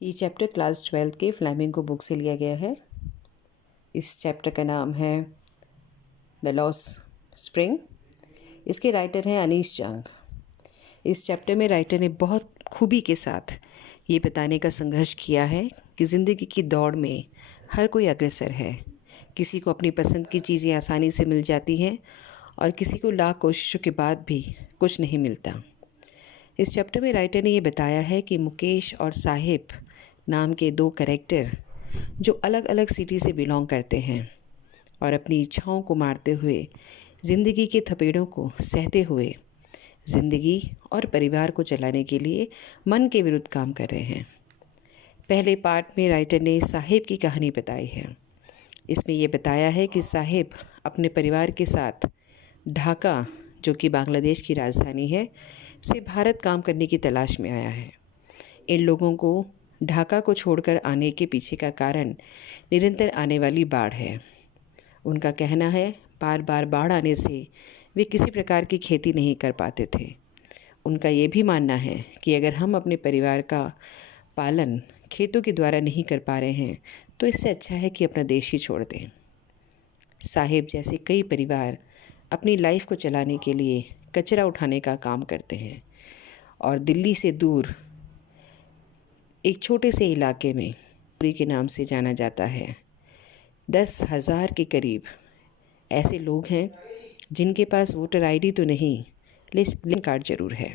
ये chapter class 12 के flamingo book से लिया गया है। इस चैप्टर का नाम है द लॉस्ट स्प्रिंग। इसके राइटर हैं अनीश जंग। इस चैप्टर में राइटर ने बहुत खूबी के साथ ये बताने का संघर्ष किया है कि ज़िंदगी की दौड़ में हर कोई अग्रसर है। किसी को अपनी पसंद की चीज़ें आसानी से मिल जाती हैं और किसी को लाख कोशिशों के बाद भी कुछ नहीं मिलता। इस चैप्टर में राइटर ने ये बताया है कि मुकेश और साहिब नाम के दो कैरेक्टर जो अलग अलग सिटी से बिलोंग करते हैं और अपनी इच्छाओं को मारते हुए ज़िंदगी के थपेड़ों को सहते हुए ज़िंदगी और परिवार को चलाने के लिए मन के विरुद्ध काम कर रहे हैं। पहले पार्ट में राइटर ने साहिब की कहानी बताई है। इसमें यह बताया है कि साहिब अपने परिवार के साथ ढाका, जो कि बांग्लादेश की राजधानी है, से भारत काम करने की तलाश में आया है। इन लोगों को ढाका को छोड़कर आने के पीछे का कारण निरंतर आने वाली बाढ़ है। उनका कहना है बार बार बाढ़ आने से वे किसी प्रकार की खेती नहीं कर पाते थे। उनका ये भी मानना है कि अगर हम अपने परिवार का पालन खेतों के द्वारा नहीं कर पा रहे हैं तो इससे अच्छा है कि अपना देश ही छोड़ दें। साहिब जैसे कई परिवार अपनी लाइफ को चलाने के लिए कचरा उठाने का काम करते हैं और दिल्ली से दूर एक छोटे से इलाके में पुरी के नाम से जाना जाता है 10,000 के करीब ऐसे लोग हैं जिनके पास वोटर आईडी तो नहीं लेकिन कार्ड ज़रूर है।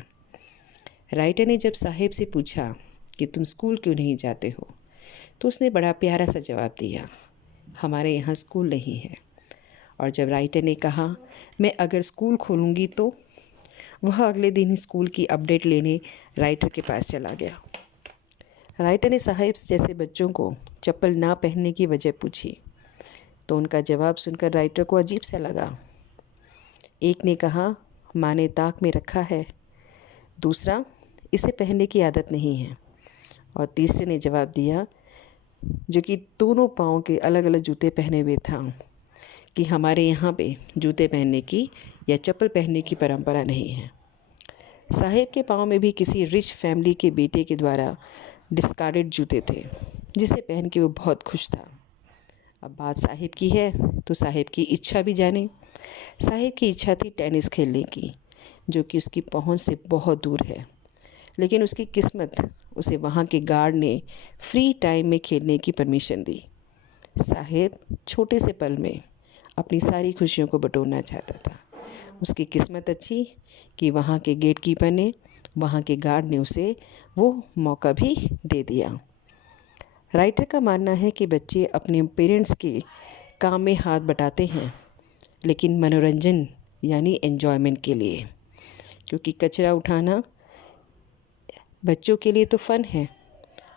राइटर ने जब साहिब से पूछा कि तुम स्कूल क्यों नहीं जाते हो तो उसने बड़ा प्यारा सा जवाब दिया, हमारे यहाँ स्कूल नहीं है। और जब राइटर ने कहा मैं अगर स्कूल खोलूँगी तो वह अगले दिन स्कूल की अपडेट लेने राइटर के पास चला गया। राइटर ने साहिब जैसे बच्चों को चप्पल ना पहनने की वजह पूछी तो उनका जवाब सुनकर राइटर को अजीब सा लगा। एक ने कहा माँ ने ताक में रखा है, दूसरा इसे पहनने की आदत नहीं है और तीसरे ने जवाब दिया, जो कि दोनों पाँव के अलग अलग जूते पहने हुए था, कि हमारे यहाँ पे जूते पहनने की या चप्पल पहनने की परंपरा नहीं है। साहिब के पाँव में भी किसी रिच फैमिली के बेटे के द्वारा डिस्कार्डेड जूते थे जिसे पहन के वो बहुत खुश था। अब बात साहिब की है तो साहिब की इच्छा भी जाने। साहिब की इच्छा थी टेनिस खेलने की, जो कि उसकी पहुंच से बहुत दूर है, लेकिन उसकी किस्मत उसे वहां के गार्ड ने फ्री टाइम में खेलने की परमिशन दी। साहिब छोटे से पल में अपनी सारी खुशियों को बटोरना चाहता था। उसकी किस्मत अच्छी कि वहाँ के गेट कीपर ने, वहाँ के गार्ड ने उसे वो मौका भी दे दिया। राइटर का मानना है कि बच्चे अपने पेरेंट्स के काम में हाथ बटाते हैं, लेकिन मनोरंजन यानी एन्जॉयमेंट के लिए, क्योंकि कचरा उठाना बच्चों के लिए तो फ़न है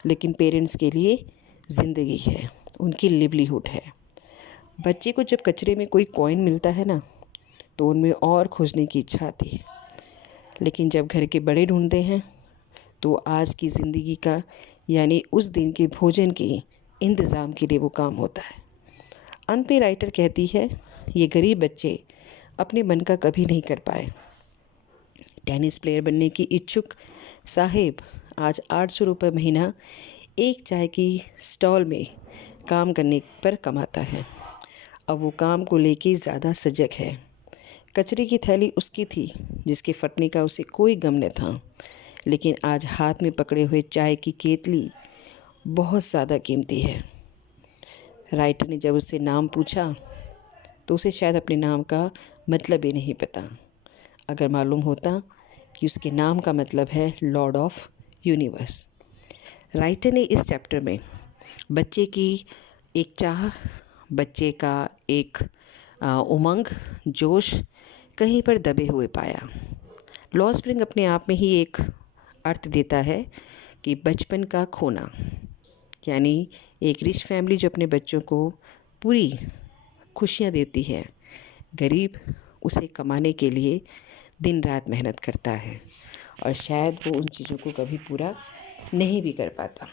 लेकिन पेरेंट्स के लिए ज़िंदगी है, उनकी लिवलीहुड है। बच्चे को जब कचरे में कोई कॉइन मिलता है ना तो उनमें और खोजने की इच्छा आती है, लेकिन जब घर के बड़े ढूंढते हैं तो आज की ज़िंदगी का यानी उस दिन के भोजन के इंतज़ाम के लिए वो काम होता है। अंत में राइटर कहती है ये गरीब बच्चे अपने मन का कभी नहीं कर पाए। टेनिस प्लेयर बनने की इच्छुक साहिब आज 800 रुपये महीना एक चाय की स्टॉल में काम करने पर कमाता है। अब वो काम को लेके ज़्यादा सजग है। कचरे की थैली उसकी थी जिसके फटने का उसे कोई गम न था, लेकिन आज हाथ में पकड़े हुए चाय की केतली बहुत ज़्यादा कीमती है। राइटर ने जब उससे नाम पूछा तो उसे शायद अपने नाम का मतलब ही नहीं पता। अगर मालूम होता कि उसके नाम का मतलब है लॉर्ड ऑफ यूनिवर्स। राइटर ने इस चैप्टर में बच्चे की एक चाह, बच्चे का एक उमंग, जोश कहीं पर दबे हुए पाया। लॉस्ट स्प्रिंग अपने आप में ही एक अर्थ देता है कि बचपन का खोना, यानी एक रिच फैमिली जो अपने बच्चों को पूरी खुशियाँ देती है, गरीब उसे कमाने के लिए दिन रात मेहनत करता है और शायद वो उन चीज़ों को कभी पूरा नहीं भी कर पाता।